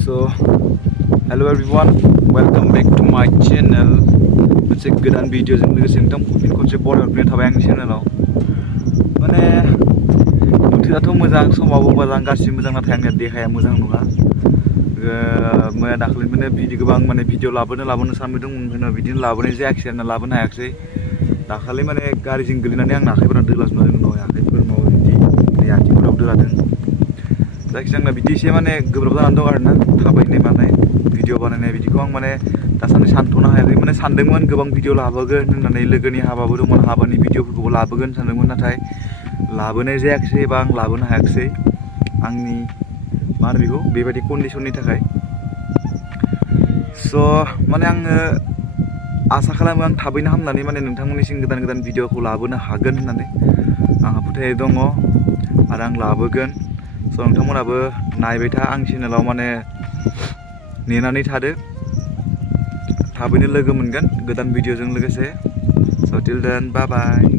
So, hello everyone, welcome back to my channel. मोनसे गोदान भिडिअजों लोगोसे नोंथांखौ फिन खनसे बरायहरनाय थाबाय आंनि चेनेलाव। माने बोथोराथ' मोजां, समाबो मोजां, गासिबो मोजां, नाथाय आंनि देहाया मोजां नङा। मैया दाखालिनिफ्रायनो गोबां माने भिडिअ लाबोनो सानदोंमोन, बिदिनो लाबोनाय जायाखिसै आरोना, लाबोनो हायाखिसै। दाखालि माने गारिजों गोलैनानै आंना आखाइफोरा दोलाजोबना दङ, आखाइफोर बिदि आथिंफोराव दोलादों। जायखिजाया आंना बिदि एसे माने गोब्राब जानानै दं आरोना, थाबायनाय मानाय भिडिअ बानायनाय बिदिखौ आं माने दासान्दि सानथ'नो हायाखै। माने सानदोंमोन गोबां भिडिअ लाबोगोन होननानै, लोगोनि हाबाबो दंमोन, हाबानि भिडिअफोरखौबो लाबोगोन सानदोंमोन, नाथाय लाबोनाय जायाखिसै एबा आं लाबोनो हायाखिसै आंनि मा होनो बेखौ बेबायदि कन्डिसननि थाखाय। स' माने आङो आसा खालामो आं थाबैनो हामनानै माने नोंथांमोननिसिम गोदान भिडिअखौ लाबोनो हागोन होननानै आंहा फोथायनाय दङ आरो आं लाबोगोन। स' नोंथांमोनाबो नायबाय था आंनि चेनेलाव, माने नेनानै थादो, थाबैनो लोगो मोनगोन गोदान भिडिअजों लोगोसे। स' टिल देन बाय बाय।